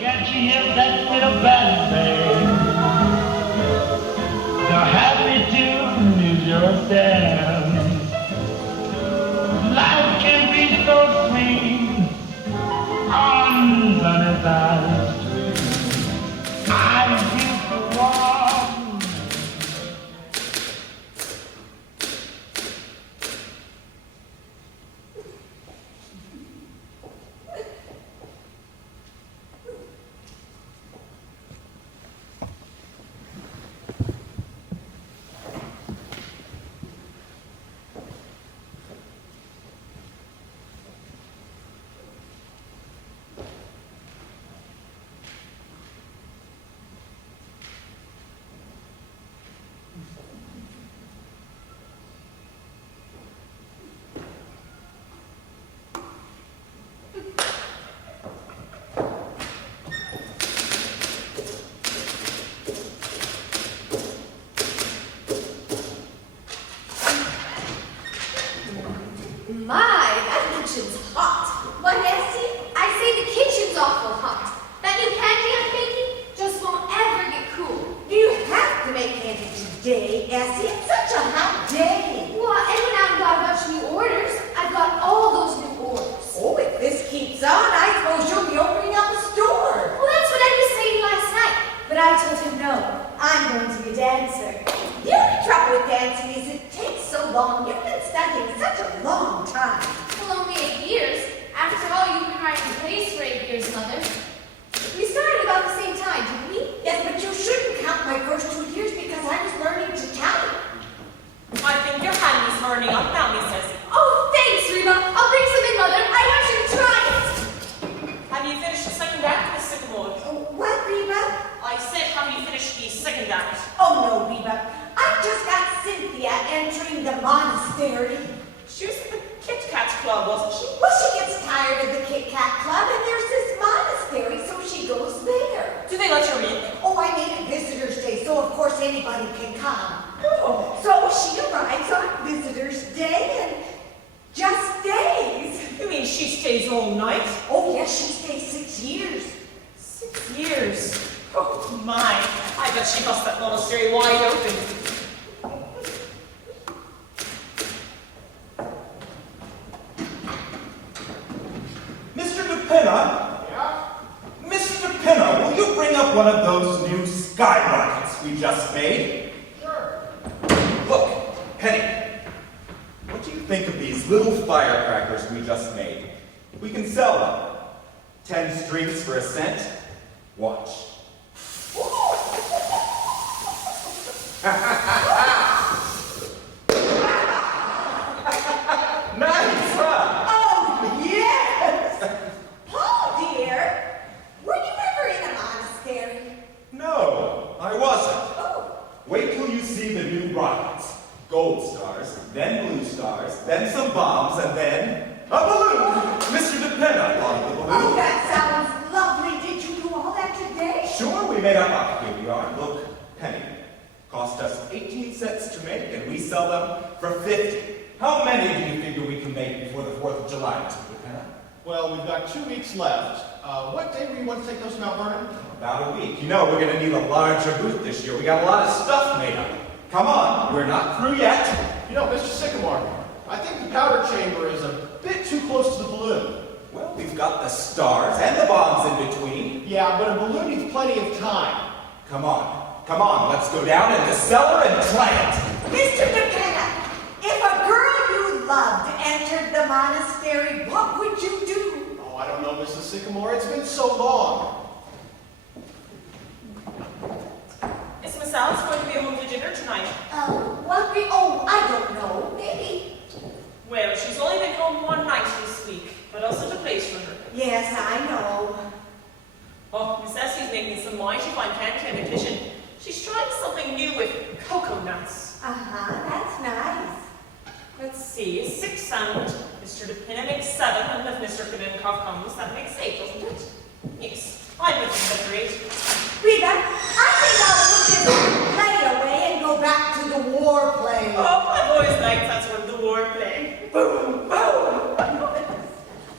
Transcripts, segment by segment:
Can't you hear that little band play? They're happy to amuse yourself. Life can be so sweet on sunny side street. I used to walk. My, that kitchen's hot. What, Nancy? I say the kitchen's awful hot. That new candy I'm making just won't ever get cool. You have to make candy today, Essie. It's such a hot day. Well, and when I've got a bunch of new orders, I've got all those new orders. Oh, if this keeps on, I suppose you'll be opening up a store. Well, that's what I was saying last night. But I told him no. I'm going to be a dancer. The only trouble with dancing is it takes so long. You've been studying such a long time. Well, only 8 years. After all, you've been writing plays for 8 years, Mother. We started about the same time, didn't we? Yes, but you shouldn't count my first 2 years because I was learning to count. I think your hand is burning up now, Mrs. Oh, thanks, Reba. I'll bring some in, Mother. I want you to try it. Have you finished the second act, Miss Sycamore? What, Reba? I said, have you finished the second act? Oh, no, Reba. I just got Cynthia entering the monastery. She was at the Kit Kat Club, wasn't she? Well, she gets tired of the Kit Kat Club, and there's this monastery, so she goes there. Do they let her in? Oh, I made it Visitor's Day, so of course anybody can come. Oh, so she arrives on Visitor's Day and just stays. You mean she stays all night? Oh, yes, she stays 6 years. 6 years. Oh, my. I bet she bust that monastery wide open. Mr. DePinna? Yeah? Mr. DePinna, will you bring up one of those new skyrockets we just made? Sure. Look, Penny, what do you think of these little firecrackers we just made? We can sell them. 10 strings for a cent. Watch. Nice, huh? Oh, yes! Paul, dear, were you ever in a monastery? No, I wasn't. Oh, Wait till you see the new rockets. Gold stars, then blue stars, then some bombs, and then a balloon! Mr. DePinna thought of the balloon. oh, that sounds lovely. Did you do all that today? Sure, we made up our here we are. Look, Penny. Cost us 18 cents to make, and we sell them for 50. How many do you figure we can make before the 4th of July, Mr. DePinna? Well, we've got 2 weeks left. What day were you want to take those to Mount Vernon? About a week. You know, we're going to need a larger booth this year. We got a lot of stuff made up. Come on, we're not through yet. You know, Mr. Sycamore, I think the powder chamber is a bit too close to the balloon. Well, we've got the stars and the bombs in between. Yeah, but a balloon needs plenty of time. Come on, let's go down in the cellar and try it. Mr. DePinna, if a girl you loved entered the monastery, what would you do? Oh, I don't know, Mrs. Sycamore. It's been so long. Is Miss Alice going to be home to dinner tonight? I don't know. Maybe. Well, she's only been home 1 night this week, but I'll set a place for her. Yes, I know. Oh, Miss Essie's making some mighty fine candy in the kitchen. She's trying something new with cocoa nuts. Uh-huh, that's nice. Let's see, 6 and Mr. DePinna makes 7, and if Mr. Kaufman comes, that makes 8, doesn't it? Yes, I'm looking at 8. Rita, I think I'll put this play away and go back to the war play. Oh, I've always liked that sort of the war play. Boom, boom.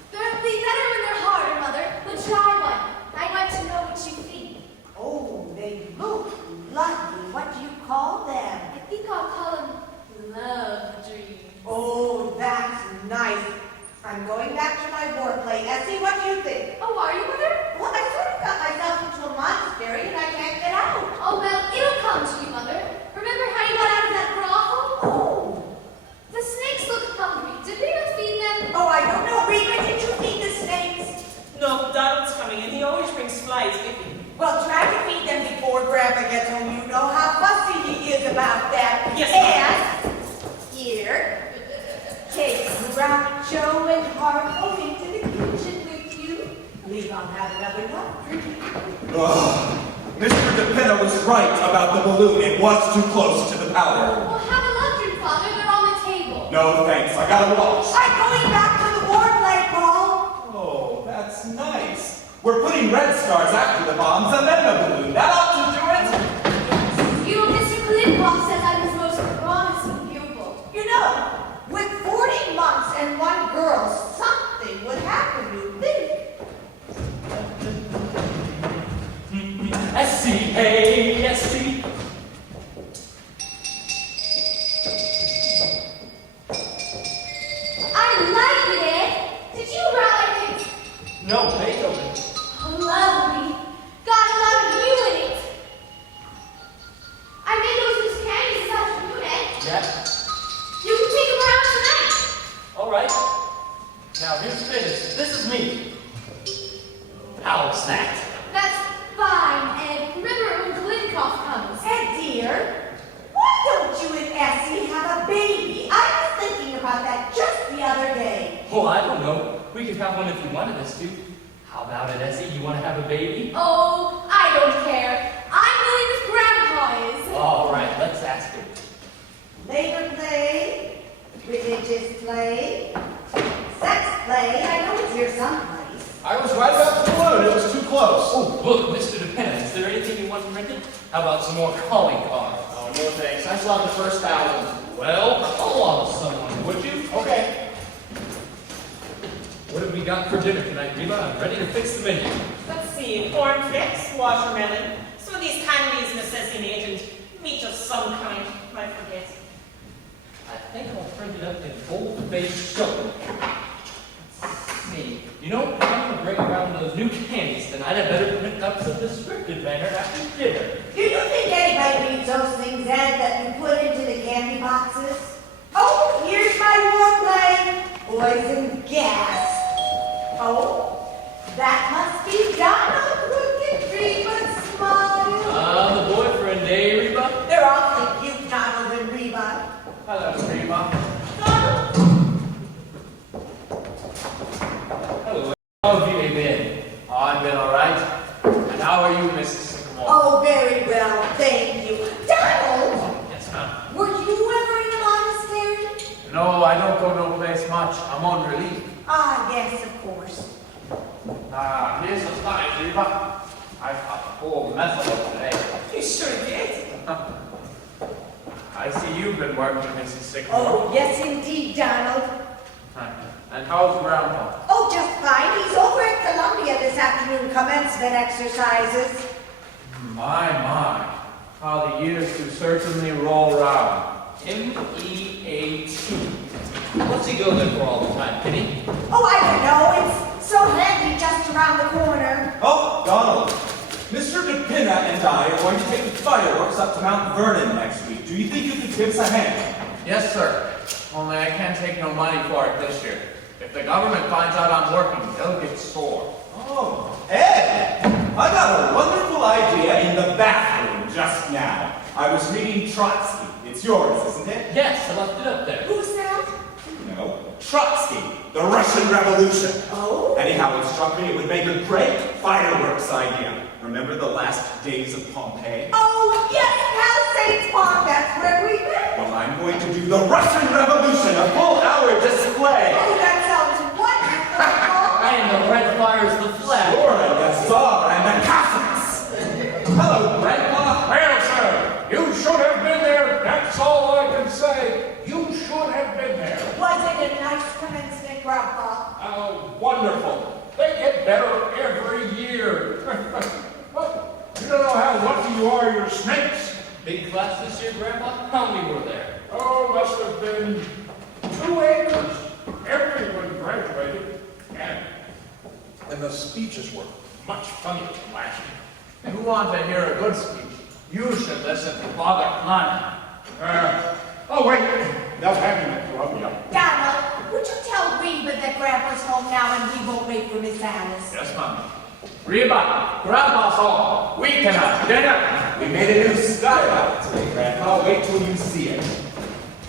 They'll be better when they're harder, Mother. But try one. I'd like to know What do you call them? I think I'll call them love dreams. Oh, that's nice. I'm going back to my war play. Essie, what do you think? Oh, are you, Mother? Well, I sort of got myself into a monastery and I can't get out. Oh, well, it'll come to you, Mother. Remember how you got out of that brothel? Oh. The snakes look hungry. Did Rita feed them? Oh, I don't know. Rita, did you feed the snakes? No, Donald's coming and he always brings flies with him. Well, try to feed them before Grandpa gets home. You know how fussy he is about that. Yes, And here, take Groucho and Harpo into the kitchen with you. Leave on have another love drink. Mr. DePinna was right about the balloon. It was too close to the powder. Well, have a love drink, Father. They're on the table. No, thanks. I gotta watch. I'm going back to the war play, Paul. Oh, that's nice. We're putting red stars after the bombs and then the balloon. That ought to do it. You know, Mr. Klinkoff says I'm his most promising pupil. You know, with 40 months and one girl, something would happen, you think. S-C-A-S-C. I like it. Did you write it? No, Beethoven. Lovely. Got a lot of you in it. I made those loose candies this afternoon, Ed. Yeah. You can take them around tonight. All right. Now, here's the business. This is me. How's that? That's fine, Ed. Remember when Glinkoff comes. Ed, dear, why don't you and Essie have a baby? I was thinking about that just the other day. Oh, I don't know. We could have one if you wanted us to. How about it, Essie? You want to have a baby? Oh, I don't care. I'm willing as Grandpa is. All right, let's ask her. Labor play, religious play, sex play. I know it's here someplace. I was right about the balloon. It was too close. Oh, look, Mr. DePinna, is there anything you want printed? How about some more calling cards? Oh, no thanks. I still have the first 1,000. Well, call on someone, would you? Okay. What have we got for dinner tonight, Reba? I'm ready to fix the menu. Let's see, corn flakes, watermelon, some of these candies, Mrs. and meat of some kind. I forget. I think I'll print it up in bold-faced show. Let's see. You know, I'm going to bring around those new candies tonight. I better print up some descriptive matter after dinner. Do you think anybody reads those things, Ed, that you put into the candy boxes? Oh, here's my war play. Poison gas. Oh, that must be Donald looking dream and smile. The boyfriend, eh, Reba? They're awfully cute, Donald and Reba. Hello, Reba. Hello. How have you been? Oh, I've been all right. And how are you, Mrs. Sycamore? Oh, very well, thank you. Donald, Yes, ma'am. were you ever in a monastery? No, I don't go no place much. I'm on relief. Ah, yes, of course. Here's the size, Reba. I've got a whole mess of them today. You sure did. I see you've been working, Mrs. Sycamore. Oh, yes, indeed, Donald. And how's Grandpa? Oh, just fine. He's over at Columbia this afternoon, commencement exercises. My. How the years do certainly roll round. M-E-A-T. What's he go there for all the time, Penny? Oh, I don't know. It's so handy just around the corner. Oh, Donald. Mr. DePinna and I are going to take the fireworks up to Mount Vernon next week. Do you think you could give us a hand? Yes, sir. Only I can't take no money for it this year. If the government finds out I'm working, they'll get sore. Oh, Ed! I got a wonderful idea in the bathroom just now. I was reading Trotsky. It's yours, isn't it? Yes, I left it up there. Who's that? No. Trotsky, the Russian Revolution. Oh? Anyhow, it struck me it would make a great fireworks idea. Remember the last days of Pompeii? Oh, yes, Palisades Park. That's where we met. Well, I'm going to do the Russian Revolution, a full-hour display. Oh, that sounds wonderful. And the red fire's the flag. Sure, and the Tsar and the Cossacks. Hello, Grandpa. Well, sir, you should have been there. That's all I can say. You should have been there. Was it a nice commencement, Grandpa? Oh, wonderful. They get better every year. Well, you don't know how lucky you are, your snakes. Big class this year, Grandpa? How many were there? Oh, must have been 2 acres. Everyone graduated, and the speeches were much funnier than last year. You want to hear a good speech? You should listen to Father Klein. Oh wait, they'll have him at Columbia. Donald, would you tell Reba that Grandpa's home now and we won't wait for Miss Alice? Yes, Mom. Reba, Grandpa's home. We can have dinner. We made a new style out today, Grandpa. Wait till you see it.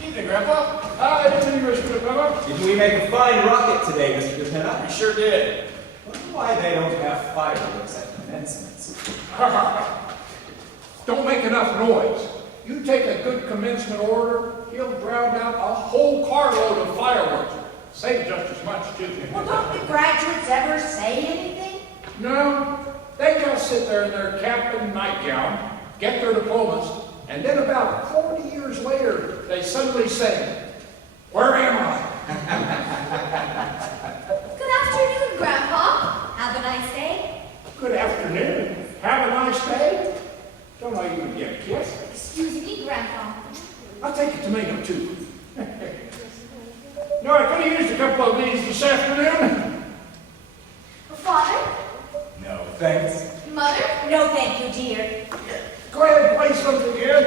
Evening, Grandpa. Evening, Mr. DePena. Didn't we make a fine rocket today, Mr. DePena? We sure did. Wonder why they don't have fireworks at commencements. Don't make enough noise. You take a good commencement order, he'll drown out a whole carload of fireworks. Save just as much, too. Well, don't the graduates ever say anything? No, they just sit there in their cap and nightgown, get their diplomas, and then about 40 years later, they suddenly say, "Where am I?" Good afternoon, Grandpa. Have a nice day. Good afternoon. Have a nice day. Don't I even get a kiss? Excuse me, Grandpa. I'll take a tomato, too. No, I could have used a couple of these this afternoon. Father? No, thanks. Mother? No, thank you, dear. Go ahead and play something again.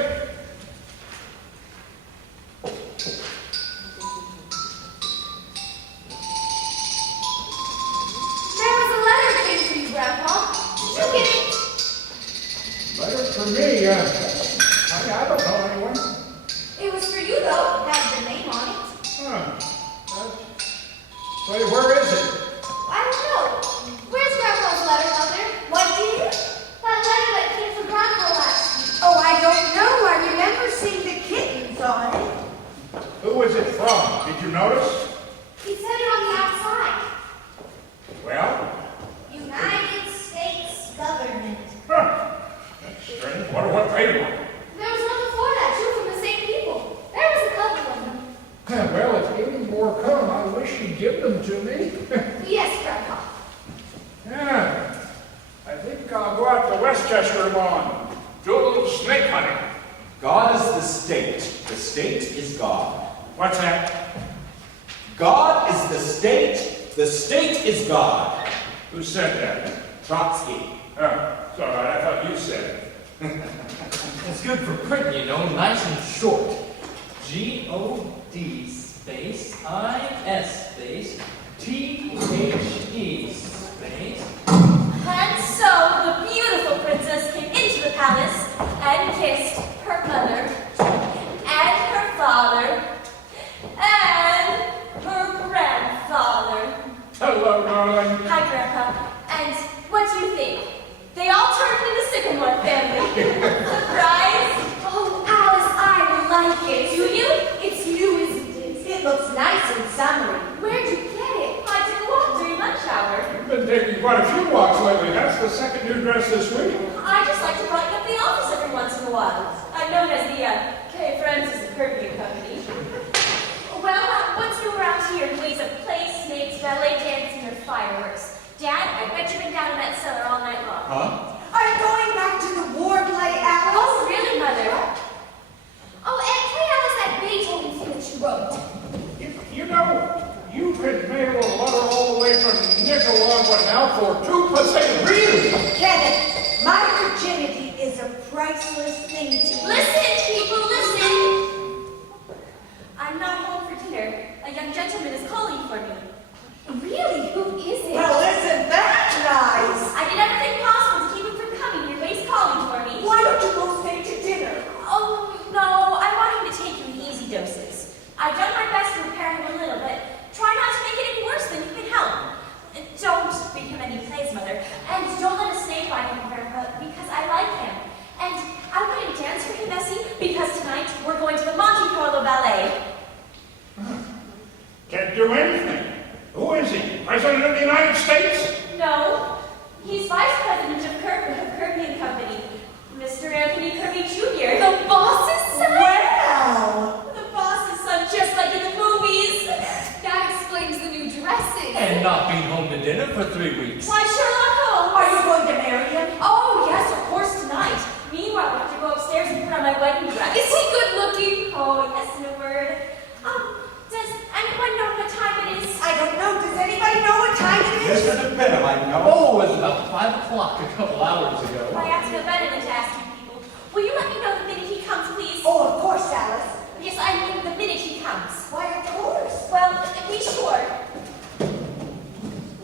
There was a letter came for you, Grandpa. Did you get it? Letter for me, I don't know anyone. It was for you, though. It had your name on it. Wait, where is it? I don't know. Where's Grandpa's letter, Mother? What, dear? That letter that came for Grandpa last week. Oh, I don't know. I remember seeing the kittens on it. Who is it from? Did you notice? He said it on the outside. Well, United States government. that's strange. Wonder what they want. There was one before that, too, from the same people. There was a couple of them. Well, if any more come, I wish you'd give them to me. Yes, Grandpa. Yeah, I think I'll go out to Westchester tomorrow. Do a little snake hunting. God is the state. The state is God. What's that? God is the state. The state is God. Who said that? Trotsky. Oh, it's all right. I thought you said it. It's good for print, you know, nice and short. G-O-D space I-S space T-H-E space. And so the beautiful princess came into the palace and kissed her mother and her father and her grandfather. Hello, darling. Hi, Grandpa. And what do you think? They all turned into Sycamore family. Surprise! Oh, Alice, I like it. Do you? It's new, isn't it? It looks nice and summery. Where'd you get it? I took a walk during lunch hour. You've been taking quite a few walks lately. That's the second new dress this week. I just like to brighten up the office every once in a while. I'm known as the K. Francis and Kirby Company. Well, what's new around here in ways of play, snakes, ballet dancing, or fireworks? Dad, I bet you've been down in that cellar all night long. Huh? Are you going back to the war play, Alice? Oh, really, Mother? Oh, and play Alice that Beethoven thing that you wrote. You know, you could mail a letter all the way from Nicaragua now for 2%. Really? Kenneth, my virginity is a priceless thing to me. Listen, people, listen! I'm not home for dinner. A young gentleman is calling for me. Really? Who is it? Well, isn't that nice? I did everything possible to keep him about 5 o'clock a couple hours ago. I have to know better than to ask you people. Will you let me know the minute he comes, please? Oh, of course, Alice. Yes, I mean the minute he comes. Why, of course. Well, be sure.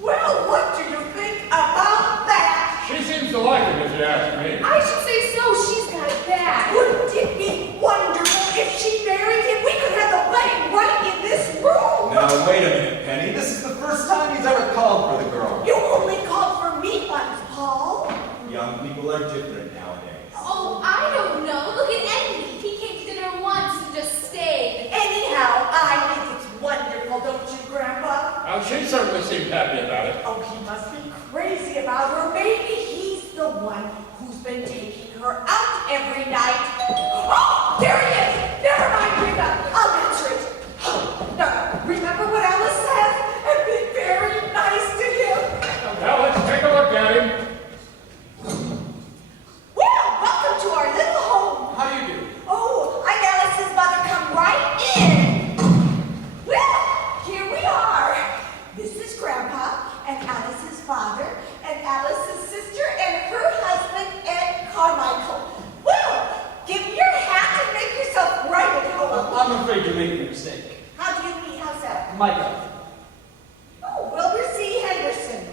Well, what do you think about that? She seems to like it, if you ask me. I should say so. She's got it bad. Wouldn't it be wonderful if she married him? We could have the wedding right in this room. Now, wait a minute, Penny. This is the first time he's ever called for the girl. You only called for me once, Paul. Young people are different nowadays. Oh, I don't know. Look at Andy. He came to dinner once and just stayed. Anyhow, I think it's wonderful, don't you, Grandpa? Well, she certainly seemed happy about it. Oh, he must be crazy about her. Maybe he's the one who's been taking her out every night. Oh, there he is! Never mind, Rita. I'll answer it. Now, remember what Alice said? And be very nice to him. Well, let's take a look at him. Well, welcome to our little home. How do you do? Oh, I'm Alice's mother. Come right in. Well, here we are. This is Grandpa and Alice's father and Alice's sister and her husband, Ed Carmichael. Well, give me your hat and make yourself right at home. I'm afraid you're making a mistake. How do you mean? How's that? Michael. Oh, Wilbur C. Henderson,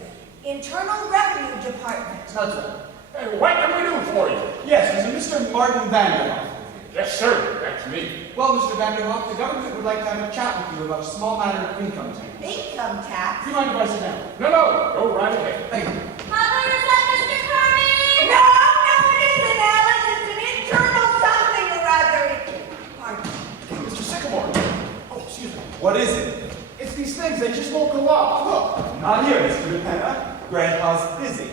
Internal Revenue Department. That's right. Hey, what can we do for you? Yes, there's a Mr. Martin Vanderhoff. Yes, sir. That's me. Well, Mr. Vanderhoff, the government would like to have a chat with you about a small matter of income tax. Income tax? Do you mind if I sit down? No, go right ahead. Thank you. Mother, is that Mr. Kirby? No, it isn't, Alice. It's an internal something or other. Pardon. Mr. Sycamore. Oh, excuse me. What is it? It's these things, they just won't go up. Look. Not here, Mr. DePena. Grandpa's busy.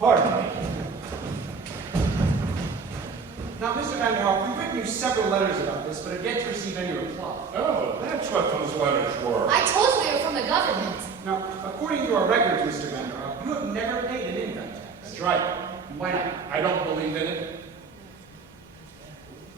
Pardon me. Now, Mr. Vanderhoff, we've written you several letters about this, but have yet to receive any reply. Oh, that's what those letters were. I told you they were from the government. Now, according to our records, Mr. Vanderhoff, you have never paid an income tax. That's right. Why not? I don't believe in it.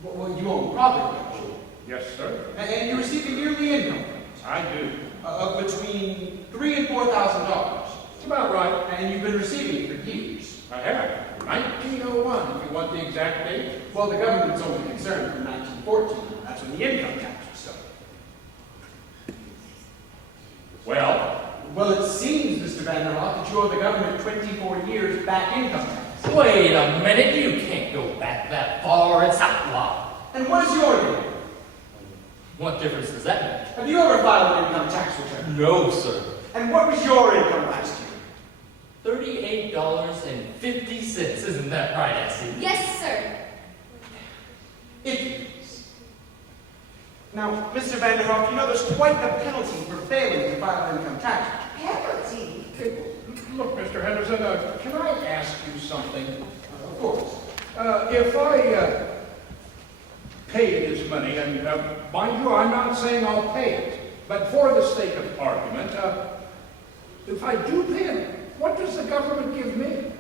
Well, you own property, don't you? Yes, sir. And you receive a yearly income I do. of between $3,000 and $4,000. It's about right. And you've been receiving it for years. I have. 1901, if you want the exact date. Well, the government's only concerned from 1914. That's when the income tax was started. Well, it seems, Mr. Vanderhoff, that you owe the government 24 years back income tax. Wait a minute, you can't go back that far. It's outlawed. And what is your name? What difference does that make? Have you ever filed an income tax return? No, sir. And what was your income last year? $38.50. Isn't that right, Essie? Yes, sir. It is. Now, Mr. Vanderhoff, you know there's quite the penalty for failing to file an income tax. Penalty? Look, Mr. Henderson, can I ask you something? Of course. If I pay this money, and mind you, I'm not saying I'll pay it, but for the sake of argument, if I do pay it, what does the government give me?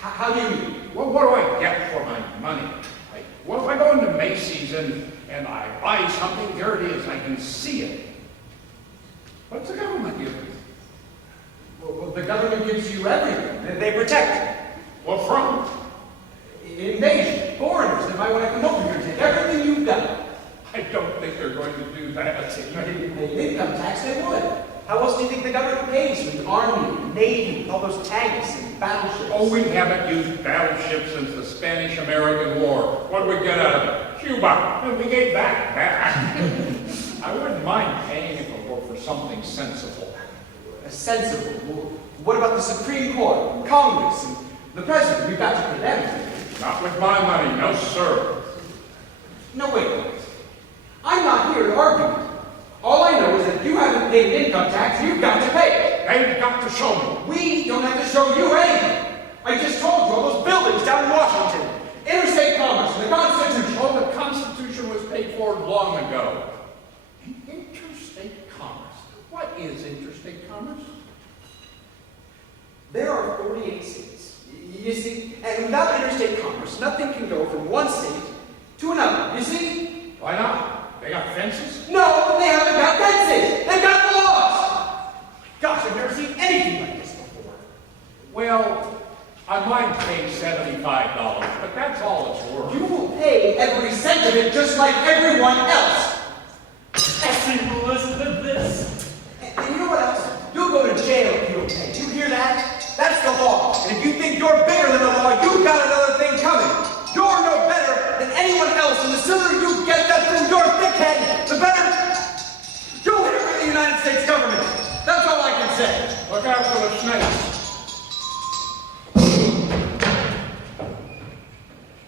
How do you mean? Well, what do I get for my money? Well, if I go into Macy's and I buy something, there it is, I can see it. What's the government give me? Well, the government gives you everything. They protect What from? you. Invasion, foreigners that might want to come over here and take everything you've done. I don't think they're going to do that. If you didn't pay income tax, they would. How else do you think the government pays with the Army, the Navy, with all those tanks and battleships? Oh, we haven't used battleships since the Spanish-American War. What did we get out of it? Cuba. And we gave that back. I wouldn't mind paying if it were for something sensible. Sensible. Well, what about the Supreme Court, Congress, and the President? We've got to pay them. Not with my money, no sir. No, wait. I'm not here to argue. All I know is that if you haven't paid an income tax, you've got to pay it. They've got to show me. We don't have to show you anything. I just told you all those buildings down in Washington. Interstate commerce and the Constitution. Oh, the Constitution was paid for long ago. Interstate commerce. What is interstate commerce? There are 48 states. You see, and without interstate commerce, nothing can go from one state to another. You see? Why not? They got fences? No, they haven't got fences. They've just like everyone else. Listen to this. And you know what else? You'll go to jail if you don't pay. You hear that? That's the law. And if you think you're bigger than the law, you've got another thing coming. You're no better than anyone else, and the sooner you get that through your thick head, the better you'll hear from the United States government. That's all I can say. Look out for the snakes.